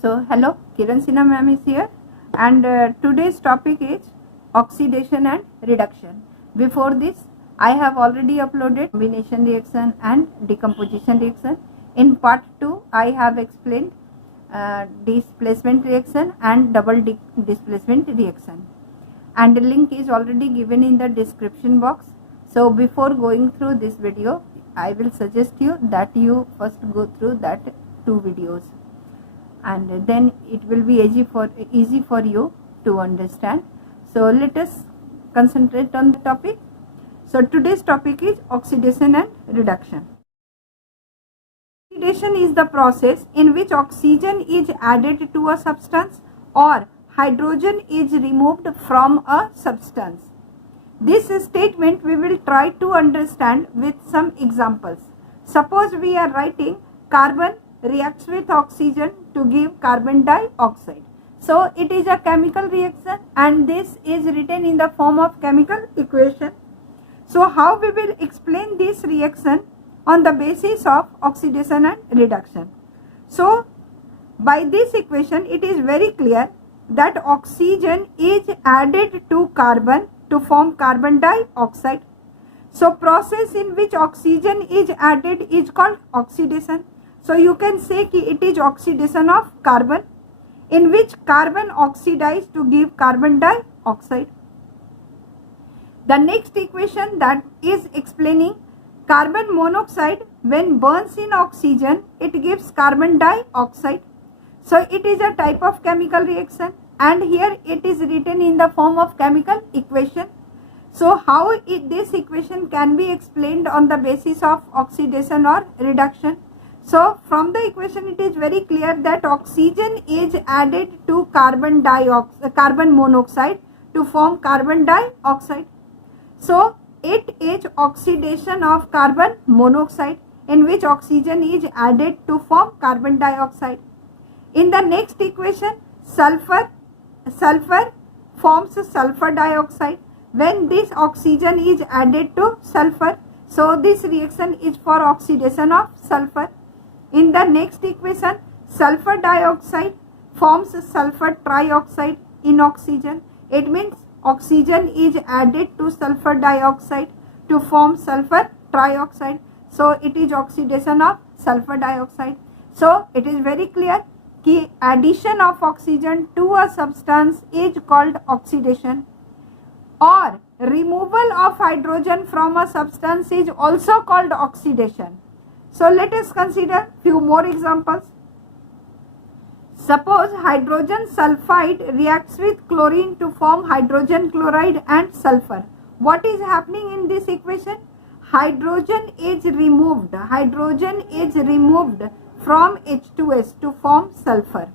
So hello, Kiran Sinha ma'am is here, and today's topic is oxidation and reduction. Before this, I have already uploaded combination reaction and decomposition reaction. In part 2, I have explained displacement reaction and double displacement reaction, and the link is already given in the description box. So before going through this video, I will suggest you that you first go through that two videos, and then it will be easy for you to understand. So let us concentrate on the topic. So today's topic is oxidation and reduction. Oxidation is the process in which oxygen is added to a substance or hydrogen is removed from a substance. This statement we will try to understand with some examples. Suppose we are writing carbon reacts with oxygen to give carbon dioxide. So it is a chemical reaction, and this is written in the form of chemical equation. So how we will explain this reaction on the basis of oxidation and reduction? So by this equation it is very clear that oxygen is added to carbon to form carbon dioxide. So process in which oxygen is added is called oxidation. So you can say ki it is oxidation of carbon, in which carbon oxidized to give carbon dioxide. The next equation that is explaining carbon monoxide when burns in oxygen, it gives carbon dioxide. So it is a type of chemical reaction, and here it is written in the form of chemical equation. So how this equation can be explained on the basis of oxidation or reduction? So from the equation it is very clear that oxygen is added to carbon monoxide to form carbon dioxide. So it is oxidation of carbon monoxide in which oxygen is added to form carbon dioxide. In the next equation, sulfur forms sulfur dioxide when this oxygen is added to sulfur. So this reaction is for oxidation of sulfur. In the next equation, sulfur dioxide forms sulfur trioxide in oxygen. It means oxygen is added to sulfur dioxide to form sulfur trioxide. So it is oxidation of sulfur dioxide. So it is very clear कि addition of oxygen to a substance is called oxidation, or removal of hydrogen from a substance is also called oxidation. So let us consider few more examples. Suppose hydrogen sulfide reacts with chlorine to form hydrogen chloride and sulfur. What is happening in this equation? Hydrogen is removed from H2S to form sulfur.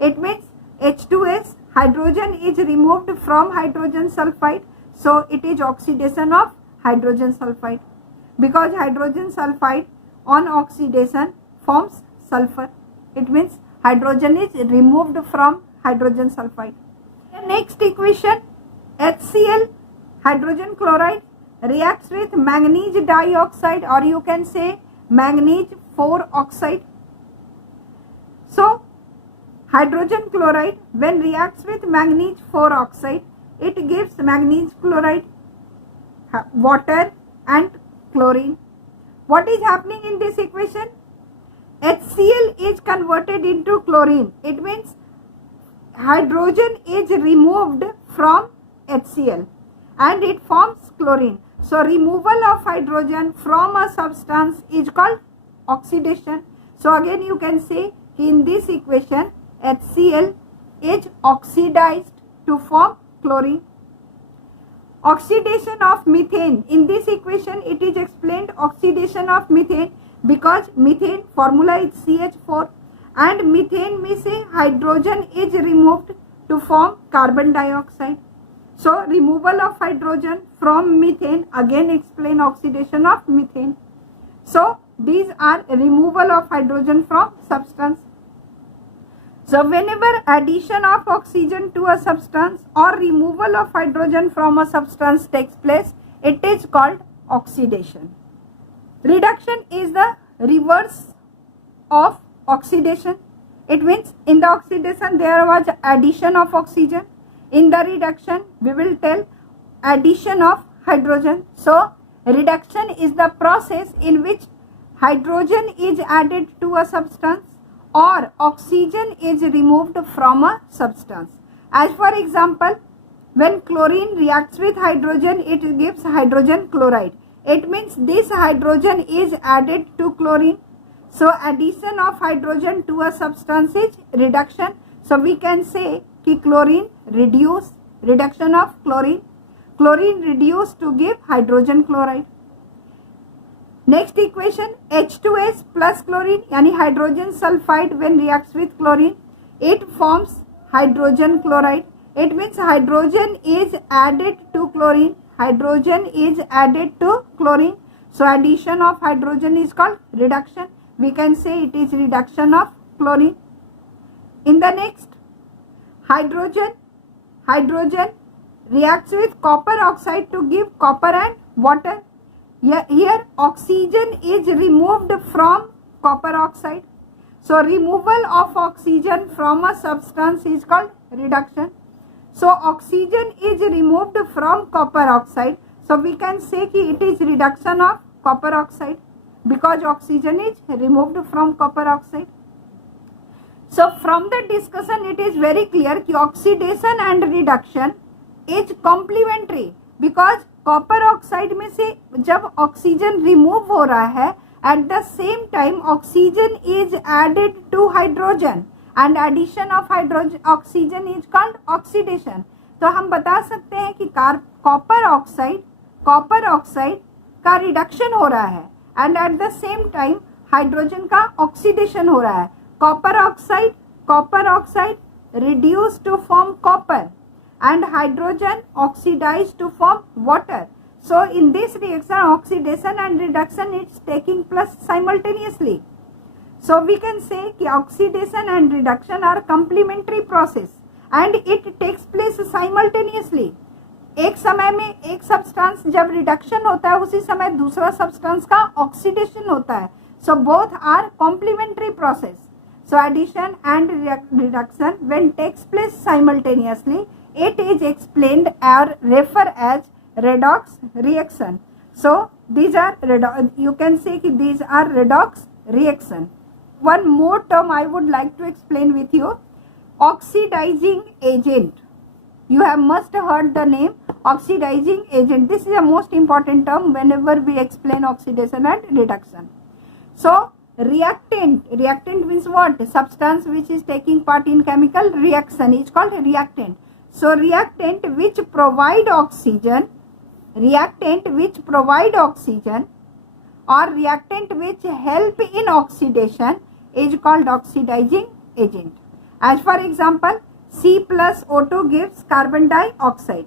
It means H2S, hydrogen is removed from hydrogen sulfide, so it is oxidation of hydrogen sulfide, because hydrogen sulfide on oxidation forms sulfur. It means hydrogen is removed from hydrogen sulfide. The next equation, HCl, hydrogen chloride, reacts with manganese dioxide, or you can say manganese 4 oxide. So hydrogen chloride when reacts with manganese 4 oxide, it gives manganese chloride, water and chlorine. What is happening in this equation? HCl is converted into chlorine. It means hydrogen is removed from HCl and it forms chlorine. So removal of hydrogen from a substance is called oxidation. So again you can say in this equation HCl is oxidized to form chlorine. Oxidation of methane. In this equation it is explained oxidation of methane because methane formula is CH4, and methane means hydrogen is removed to form carbon dioxide. So removal of hydrogen from methane again explain oxidation of methane. So these are removal of hydrogen from substance. So whenever addition of oxygen to a substance or removal of hydrogen from a substance takes place, it is called oxidation. Reduction is the reverse of oxidation. It means in the oxidation there was addition of oxygen. In the reduction we will tell addition of hydrogen. So reduction is the process in which hydrogen is added to a substance or oxygen is removed from a substance. As for example, when chlorine reacts with hydrogen, it gives hydrogen chloride. It means this hydrogen is added to chlorine. So addition of hydrogen to a substance is reduction. So we can say कि chlorine reduce, reduction of chlorine. Chlorine reduced to give hydrogen chloride. Next equation, H2S plus chlorine यानी hydrogen sulfide when reacts with chlorine, it forms hydrogen chloride. It means hydrogen is added to chlorine. Hydrogen is added to chlorine. So addition of hydrogen is called reduction. We can say it is reduction of chlorine. In the next, hydrogen reacts with copper oxide to give copper and water. Here oxygen is removed from copper oxide. So removal of oxygen from a substance is called reduction. So oxygen is removed from copper oxide. So we can say कि it is reduction of copper oxide because oxygen is removed from copper oxide. So from the discussion it is very clear कि oxidation and reduction is complementary because copper oxide में से जब oxygen remove हो रहा है at the same time oxygen is added to hydrogen and addition of hydrogen oxygen is called oxidation. तो हम बता सकते हैं कि कॉपर ऑक्साइड का रिडक्शन हो रहा है and at the same time hydrogen का ऑक्सीडेशन हो रहा है. Copper oxide reduce to form copper and hydrogen oxidized to form water. So in this reaction oxidation and reduction is taking place simultaneously. So we can say कि oxidation and reduction are complementary process and it takes place simultaneously. एक समय में एक substance जब reduction होता है उसी समय दूसरा सब्सटेंस का ऑक्सीडेशन होता है. So both are complementary process. So addition and reduction when takes place simultaneously, it is explained or refer as redox reaction. So these are you can say कि these are redox reaction. One more term I would like to explain with you, oxidizing agent. You have must heard the name oxidizing agent. This is the most important term whenever we explain oxidation and reduction. So reactant means what? Substance which is taking part in chemical reaction is called reactant. So reactant which provide oxygen or reactant which help in oxidation is called oxidizing agent. As for example, C plus O2 gives carbon dioxide.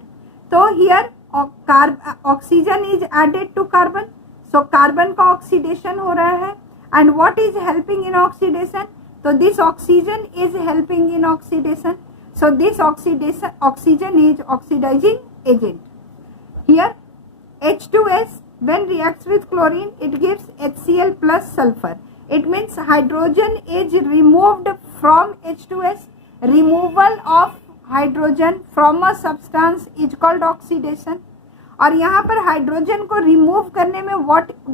So here oxygen is added to carbon. So carbon का oxidation हो रहा है. And what is helping in oxidation? So this oxygen is helping in oxidation. So this oxygen is oxidizing agent. Here H2S when reacts with chlorine it gives HCl plus sulfur. It means hydrogen is removed from H2S. Removal of hydrogen from a substance is called oxidation. और यहाँ पर hydrogen को remove करने में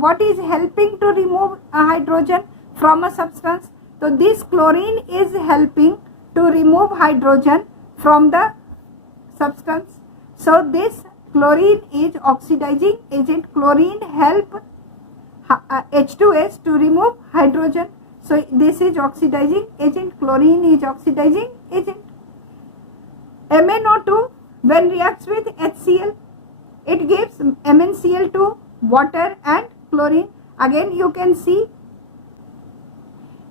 what is helping to remove a hydrogen from a substance? So this chlorine is helping to remove hydrogen from the substance. So this chlorine is oxidizing agent. Chlorine help H2S to remove hydrogen. So this is oxidizing agent. Chlorine is oxidizing agent. MnO2 when reacts with HCl it gives MnCl2, water and chlorine. Again you can see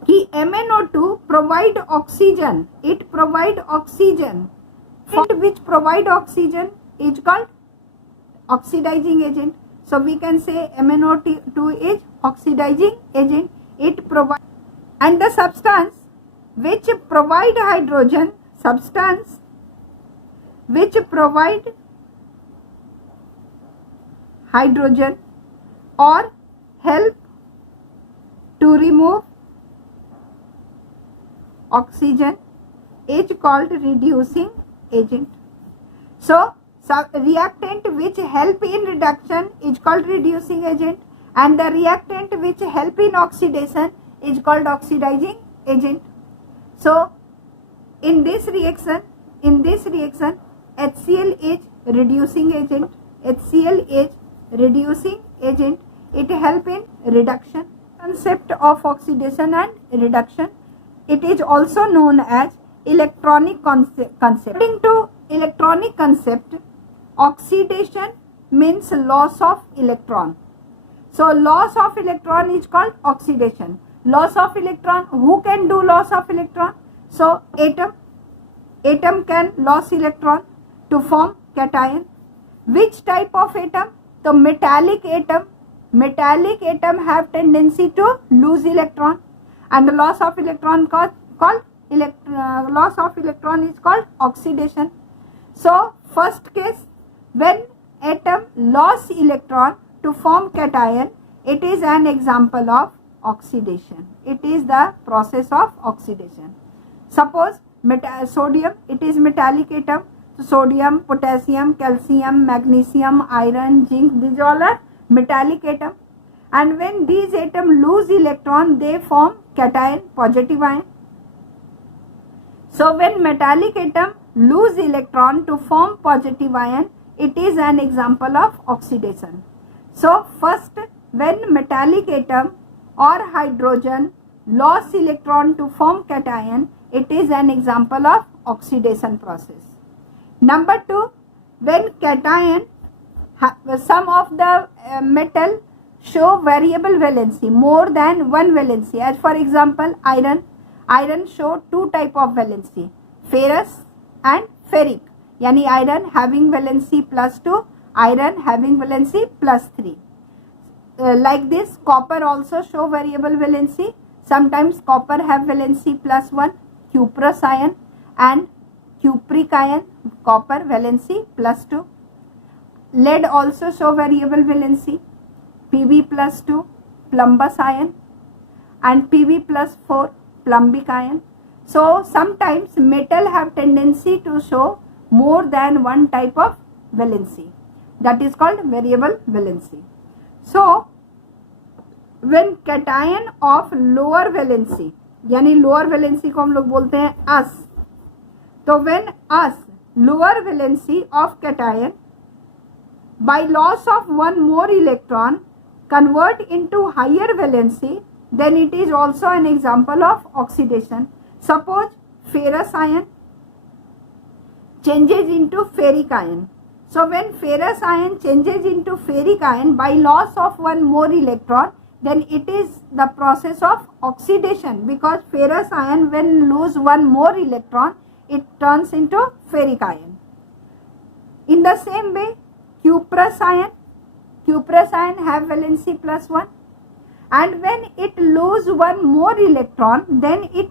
कि MnO2 provide oxygen. It provide oxygen. Which provide oxygen is called oxidizing agent. So we can say MnO2 is oxidizing agent. It provide and the substance which provide hydrogen, substance which provide hydrogen or help to remove oxygen is called reducing agent. So reactant which help in reduction is called reducing agent, and the reactant which help in oxidation is called oxidizing agent. So in this reaction HCl is reducing agent. HCl is reducing agent. It help in reduction. Concept of oxidation and reduction. It is also known as electronic concept. According to electronic concept, oxidation means loss of electron. So loss of electron is called oxidation. Loss of electron, who can do loss of electron? So atom can lose electron to form cation. Which type of atom? The metallic atom. Metallic atom have tendency to lose electron, and the loss of electron loss of electron is called oxidation. So first case, when atom lost electron to form cation, it is an example of oxidation. It is the process of oxidation. Suppose sodium, it is metallic atom. So sodium, potassium, calcium, magnesium, iron, zinc, these all are metallic atom. And when these atoms lose electron, they form cation, positive ion. So when metallic atom lose electron to form positive ion, it is an example of oxidation. So first, when metallic atom or hydrogen lost electron to form cation, it is an example of oxidation process. Number 2, when cation, some of the metal show variable valency, more than one valency. As for example, iron show two type of valency, ferrous and ferric. Yani iron having valency +2, iron having valency +3. Like this, copper also show variable valency. Sometimes copper have valency +1, cuprous ion and cupric ion, copper valency +2. Lead also show variable valency, Pb +2, plumbous ion, and Pb +4, plumbic ion. So sometimes metal have tendency to show more than one type of valency. That is called variable valency. So when cation of lower valency, यानी lower valency को हम लोग बोलते हैं अस, तो when us lower valency of cation by loss of one more electron convert into higher valency, then it is also an example of oxidation. Suppose ferrous ion changes into ferric ion. So when ferrous ion changes into ferric ion by loss of one more electron, then it is the process of oxidation, because ferrous ion when lose one more electron, it turns into ferric ion. In the same way, cuprous ion have valency +1, and when it lose one more electron, then it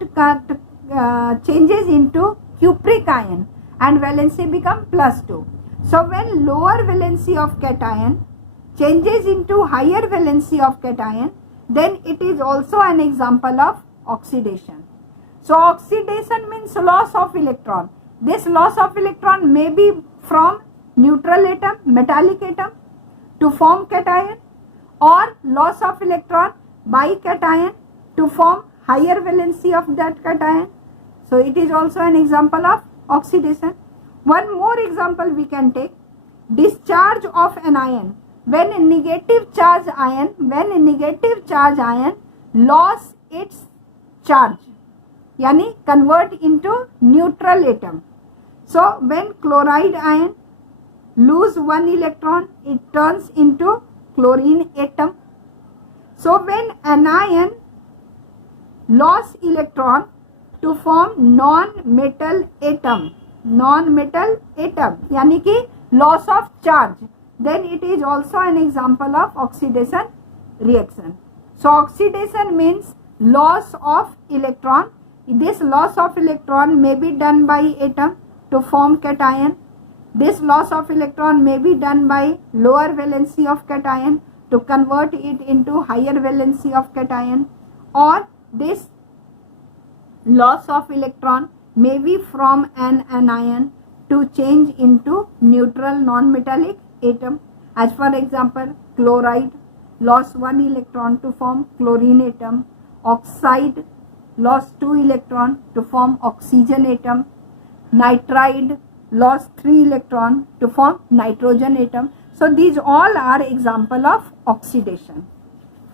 changes into cupric ion and valency become +2. So when lower valency of cation changes into higher valency of cation, then it is also an example of oxidation. So oxidation means loss of electron. This loss of electron may be from neutral atom, metallic atom, to form cation, or loss of electron by cation to form higher valency of that cation. So it is also an example of oxidation. One more example we can take, discharge of an ion. When a negative charge ion loss its charge, yani convert into neutral atom. So when chloride ion lose one electron, it turns into chlorine atom. So when anion loss electron to form non-metal atom, yani ki loss of charge, then it is also an example of oxidation reaction. So oxidation means loss of electron. This loss of electron may be done by atom to form cation. This loss of electron may be done by lower valency of cation to convert it into higher valency of cation, or this loss of electron may be from an anion to change into neutral non-metallic atom. As for example, chloride lost 1 electron to form chlorine atom, oxide lost 2 electron to form oxygen atom, nitride lost 3 electron to form nitrogen atom. So these all are example of oxidation.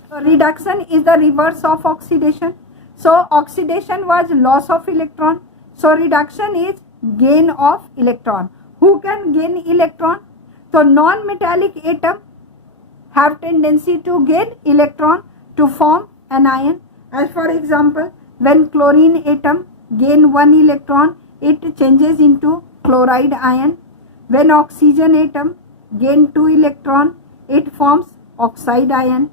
So reduction is the reverse of oxidation. So oxidation was loss of electron. So reduction is gain of electron. Who can gain electron? So non-metallic atom have tendency to gain electron to form an ion. As for example, when chlorine atom gain 1 electron, it changes into chloride ion. When oxygen atom gain 2 electron, it forms oxide ion.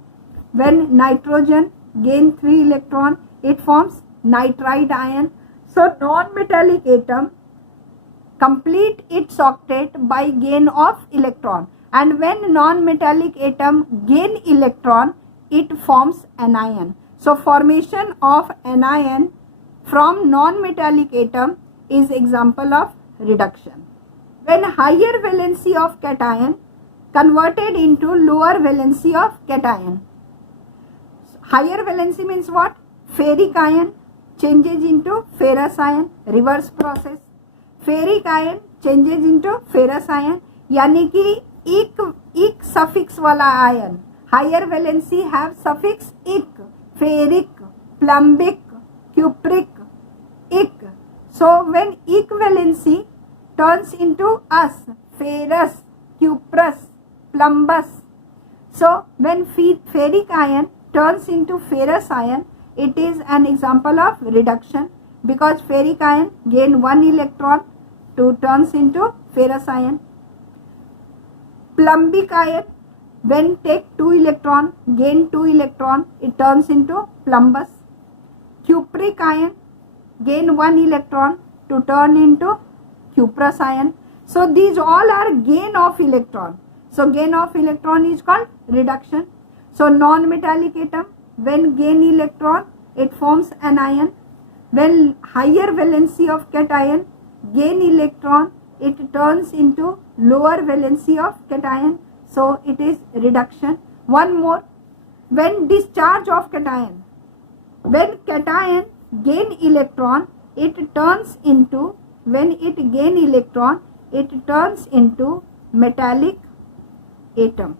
When nitrogen gain 3 electron, it forms nitride ion. So non-metallic atom complete its octet by gain of electron, and when non-metallic atom gain electron, it forms anion. So formation of anion from non-metallic atom is example of reduction. When higher valency of cation converted into lower valency of cation. Higher valency means what? Ferric ion changes into ferrous ion, reverse process. Ferric ion changes into ferrous ion, यानी कि इक suffix वाला ion. Higher valency have suffix ic, ferric, plumbic, cupric, ic. So when ic valency turns into us, ferrous, cuprous, plumbous. So when ferric ion turns into ferrous ion, it is an example of reduction, because ferric ion gain 1 electron to turns into ferrous ion. Plumbic ion, when take 2 electron, gain 2 electron, it turns into plumbous. Cupric ion, gain 1 electron to turn into cuprous ion. So these all are gain of electron. So gain of electron is called reduction. So non-metallic atom, when gain electron, it forms an ion. When higher valency of cation gain electron, it turns into lower valency of cation. So it is reduction. One more, when discharge of cation. When cation gain electron, it turns into, when it gain electron, it turns into metallic atom.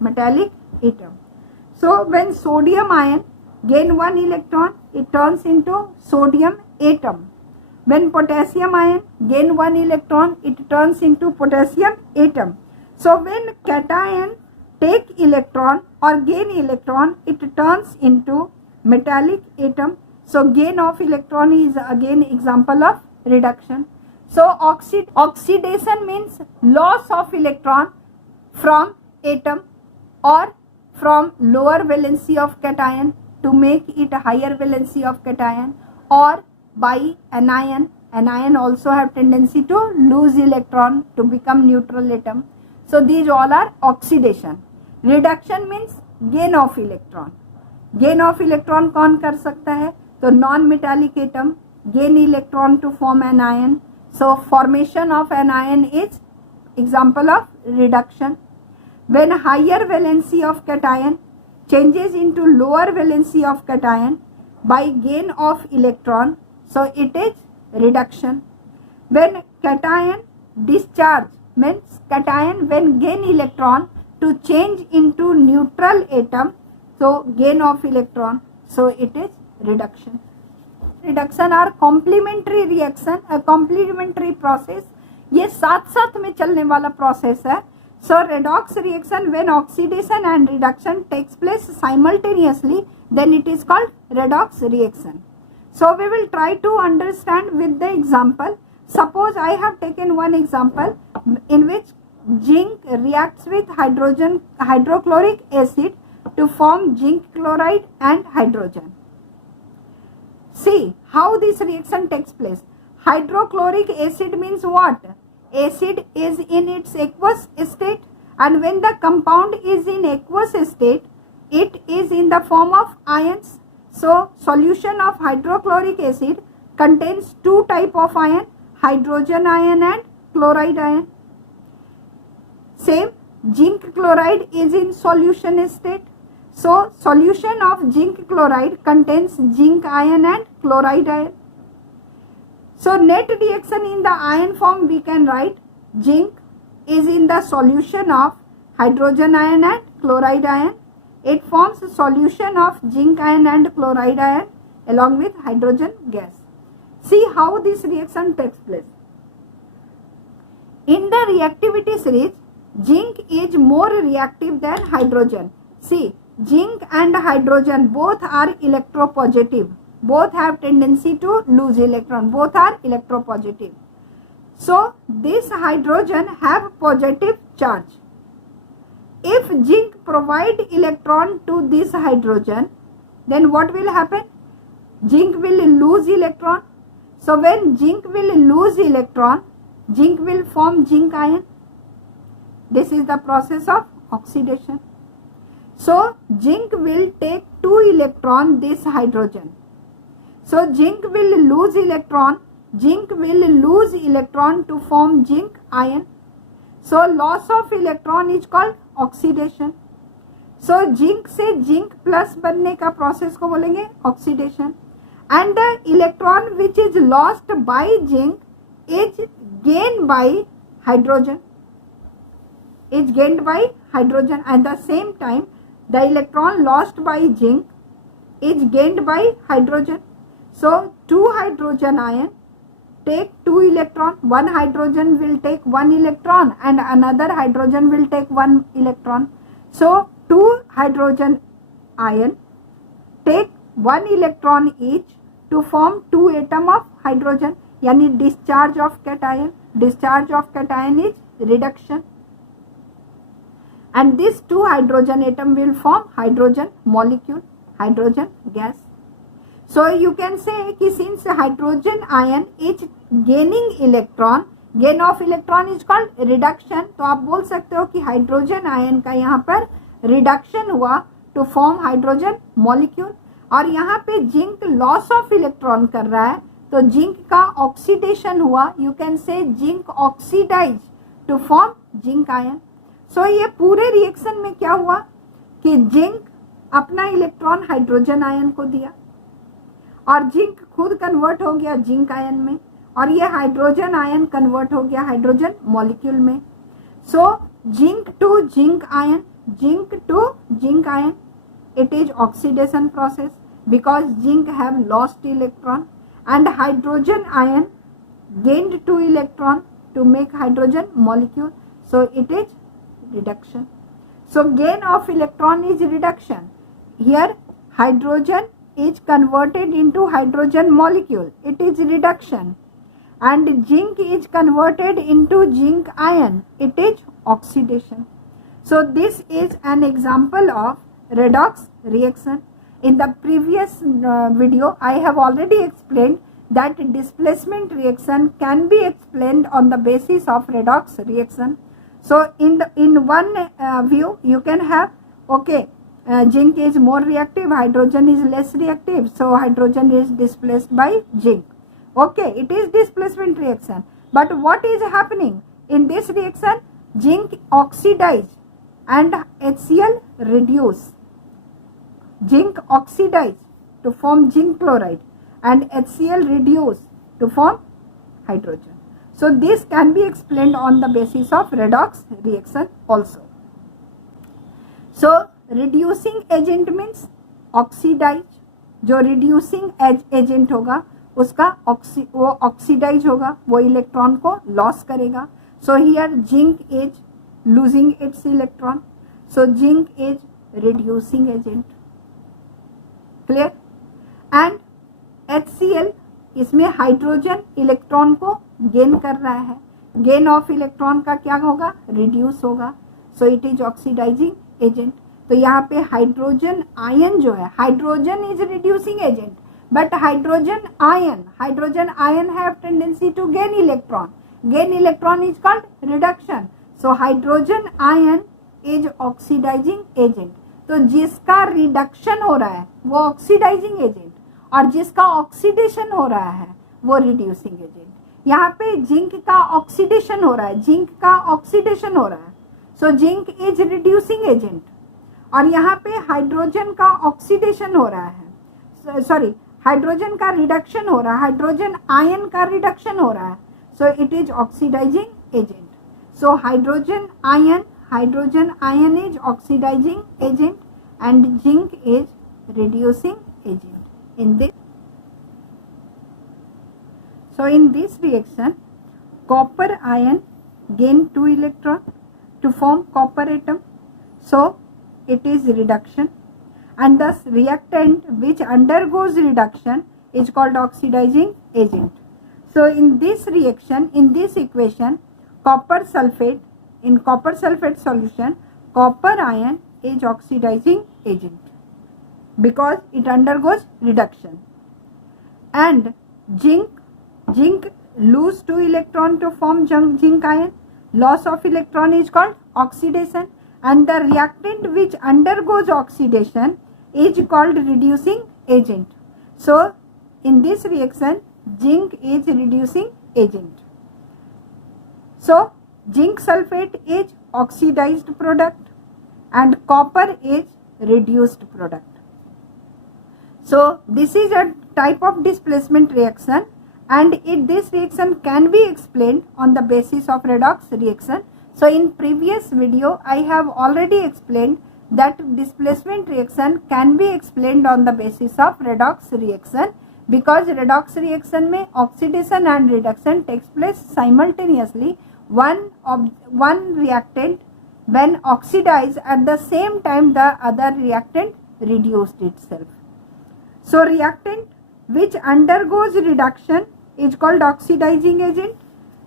Metallic atom. So when sodium ion gain 1 electron, it turns into sodium atom. When potassium ion gain 1 electron, it turns into potassium atom. So when cation take electron or gain electron, it turns into metallic atom. So gain of electron is again example of reduction. So oxidation means loss of electron from atom or from lower valency of cation to make it a higher valency of cation, or by anion. Anion also have tendency to lose electron to become neutral atom. So these all are oxidation. Reduction means gain of electron. Gain of electron कौन कर सकता है? तो non metallic atom gain electron to form an ion. So formation of an ion is example of reduction. When higher valency of cation changes into lower valency of cation by gain of electron, so it is reduction. When cation discharge means cation when gain electron to change into neutral atom, so gain of electron, so it is reduction. Reduction are complementary reaction, a complementary process. ये साथ साथ में चलने वाला process है. So redox reaction, when oxidation and reduction takes place simultaneously, then it is called redox reaction. So we will try to understand with the example. Suppose I have taken one example in which zinc reacts with hydrochloric acid to form zinc chloride and hydrogen. See how this reaction takes place. Hydrochloric acid means what? Acid is in its aqueous state, and when the compound is in aqueous state, it is in the form of ions. So solution of hydrochloric acid contains two type of ion, hydrogen ion and chloride ion. Same, zinc chloride is in solution state. So solution of zinc chloride contains zinc ion and chloride ion. So net reaction in the ion form we can write zinc is in the solution of hydrogen ion and chloride ion. It forms a solution of zinc ion and chloride ion along with hydrogen gas. See how this reaction takes place. In the reactivity series, zinc is more reactive than hydrogen. See, zinc and hydrogen both are electropositive. Both have tendency to lose electron. Both are electropositive. So this hydrogen have positive charge. If zinc provide electron to this hydrogen, then what will happen? Zinc will lose electron. So when zinc will lose electron, zinc will form zinc ion. This is the process of oxidation. So zinc will take 2 electron this hydrogen. So zinc will lose electron. Zinc will lose electron to form zinc ion. So loss of electron is called oxidation. So zinc से zinc plus बनने का process को बोलेंगे oxidation. And the electron which is lost by zinc is gained by hydrogen. Is gained by hydrogen. At the same time, the electron lost by zinc is gained by hydrogen. So 2 hydrogen ion take 2 electron. One hydrogen will take 1 electron and another hydrogen will take 1 electron. So 2 hydrogen ion take 1 electron each to form 2 atom of hydrogen. Yani discharge of cation. Discharge of cation is reduction. And this 2 hydrogen atom will form hydrogen molecule, hydrogen gas. So you can say कि since hydrogen ion is gaining electron, gain of electron is called reduction. तो आप बोल सकते हो कि hydrogen ion का यहाँ पर reduction हुआ to form hydrogen molecule. और यहाँ पे zinc loss of electron कर रहा है तो zinc का oxidation हुआ. You can say zinc oxidized to form zinc ion. So ये पूरे रिएक्शन में क्या हुआ कि zinc अपना इलेक्ट्रॉन हाइड्रोजन आयन को दिया और जिंक खुद कन्वर्ट हो गया जिंक आयन में और ये हाइड्रोजन आयन कन्वर्ट हो गया हाइड्रोजन मॉलिक्यूल में. So zinc to zinc ion, zinc to zinc ion, it is oxidation process because zinc have lost electron and hydrogen ion gained 2 electron to make hydrogen molecule. So it is reduction. So gain of electron is reduction. Here hydrogen is converted into hydrogen molecule. It is reduction. And zinc is converted into zinc ion. It is oxidation. So this is an example of redox reaction. In the previous video, I have already explained that displacement reaction can be explained on the basis of redox reaction. So in one view, you can have, okay, zinc is more reactive, hydrogen is less reactive, so hydrogen is displaced by zinc. Okay, it is displacement reaction. But what is happening in this reaction? Zinc oxidize and HCl reduce. Zinc oxidize to form zinc chloride and HCl reduce to form hydrogen. So this can be explained on the basis of redox reaction also. So reducing agent means oxidize. जो reducing agent होगा उसका वो oxidize होगा, वो electron को loss करेगा. So here zinc is losing its electron. So zinc is reducing agent. Clear? And HCl इसमें hydrogen electron को गेन कर रहा है. गेन ऑफ इलेक्ट्रॉन का क्या होगा? रिड्यूस होगा. So it is oxidising agent. तो यहाँ पे हाइड्रोजन आयन जो है, hydrogen is reducing agent but hydrogen ion have tendency to gain electron. Gain electron is called reduction. So hydrogen ion is oxidising agent. तो जिसका reduction हो रहा है वो ऑक्सीडाइजिंग एजेंट और जिसका ऑक्सीडेशन हो रहा है वो रिड्यूसिंग एजेंट। यहाँ पे जिंक का ऑक्सीडेशन हो रहा है, जिंक का ऑक्सीडेशन हो रहा है, so zinc is reducing agent. और यहाँ पे हाइड्रोजन का ऑक्सीडेशन हो रहा है, सॉरी हाइड्रोजन का रिडक्शन हो रहा है, हाइड्रोजन आयन का रिडक्शन हो रहा है, so it is oxidising agent. So hydrogen ion is oxidising agent and zinc is reducing agent in this. So in this reaction copper ion gain 2 electron to form copper atom, so it is reduction, and thus reactant which undergoes reduction is called oxidizing agent. So in this reaction, in this equation, copper sulfate, in copper sulfate solution, copper ion is oxidizing agent because it undergoes reduction, and zinc lose 2 electron to form zinc ion. Loss of electron is called oxidation, and the reactant which undergoes oxidation is called reducing agent. So in this reaction zinc is reducing agent. So zinc sulfate is oxidized product and copper is reduced product. So this is a type of displacement reaction, and this reaction can be explained on the basis of redox reaction. So in previous video I have already explained that displacement reaction can be explained on the basis of redox reaction, because redox reaction में oxidation and reduction takes place simultaneously. One reactant when oxidized, at the same time the other reactant reduced itself. So reactant which undergoes reduction is called oxidizing agent.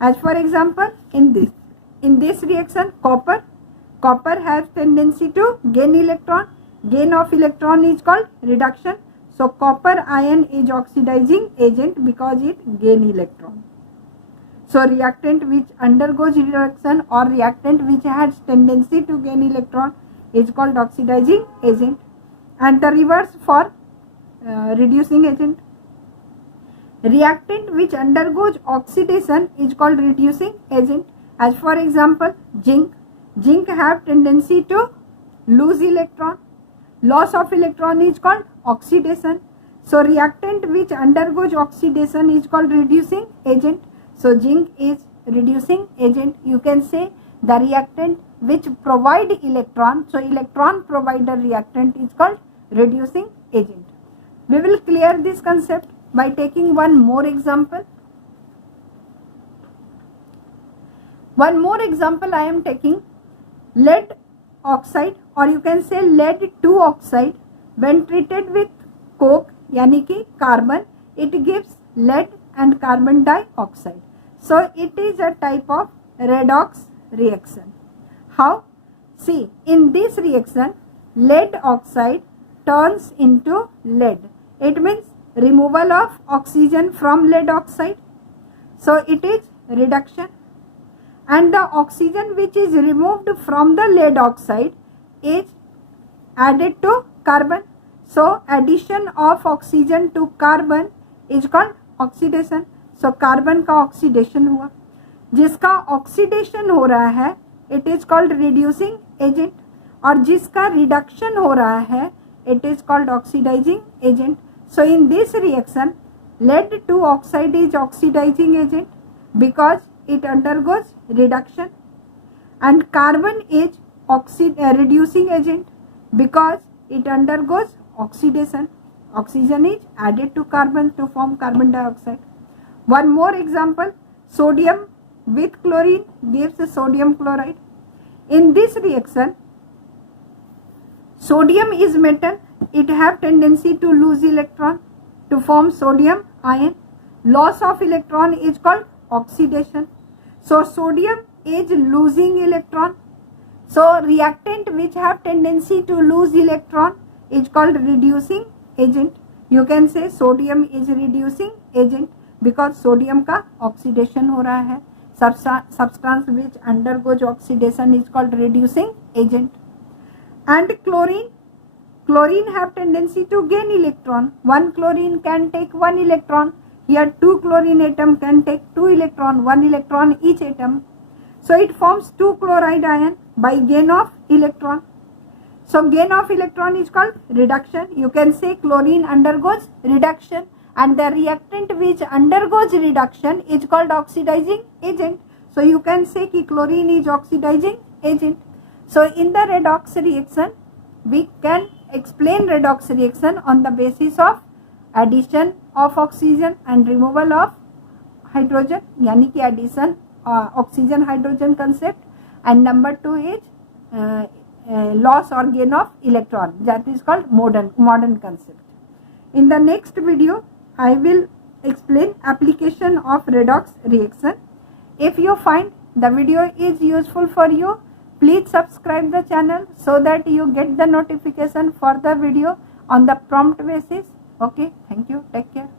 As for example, in this reaction copper has tendency to gain electron, gain of electron is called reduction. So copper ion is oxidizing agent because it gain electron. So reactant which undergoes reduction or reactant which has tendency to gain electron is called oxidizing agent, and the reverse for reducing agent. Reactant which undergoes oxidation is called reducing agent. As for example, zinc have tendency to lose electron. Loss of electron is called oxidation. So reactant which undergoes oxidation is called reducing agent. So zinc is reducing agent. You can say the reactant which provide electron, so electron provider reactant is called reducing agent. We will clear this concept by taking one more example. One more example I am taking lead oxide, or you can say lead 2 oxide, when treated with coke यानी कि carbon, it gives lead and carbon dioxide. So it is a type of redox reaction. How? See, in this reaction lead oxide turns into lead. It means removal of oxygen from lead oxide. So it is reduction, and the oxygen which is removed from the lead oxide is added to carbon. So addition of oxygen to carbon is called oxidation. So carbon का oxidation हुआ, जिसका oxidation हो रहा है it is called reducing agent, और जिसका reduction हो रहा है it is called oxidising agent. So in this reaction lead 2 oxide is oxidizing agent because it undergoes reduction, and carbon is reducing agent because it undergoes oxidation. Oxygen is added to carbon to form carbon dioxide. One more example, sodium with chlorine gives sodium chloride. In this reaction, sodium is metal. It have tendency to lose electron to form sodium ion. Loss of electron is called oxidation. So sodium is losing electron. So reactant which have tendency to lose electron is called reducing agent. You can say sodium is reducing agent because sodium का oxidation हो रहा है. Substance which undergoes oxidation is called reducing agent. And chlorine chlorine have tendency to gain electron. One chlorine can take 1 electron. Here 2 chlorine atom can take 2 electron, 1 electron each atom. So it forms 2 chloride ion by gain of electron. So gain of electron is called reduction. You can say chlorine undergoes reduction, and the reactant which undergoes reduction is called oxidizing agent. So you can say कि chlorine is oxidizing agent. So in the redox reaction, we can explain redox reaction on the basis of addition of oxygen and removal of hydrogen, यानी कि addition oxygen hydrogen concept, and number 2 is loss or gain of electron, that is called modern concept. In the next video I will explain application of redox reaction. If you find the video is useful for you, please subscribe the channel so that you get the notification for the video on the prompt basis. Okay, thank you, take care.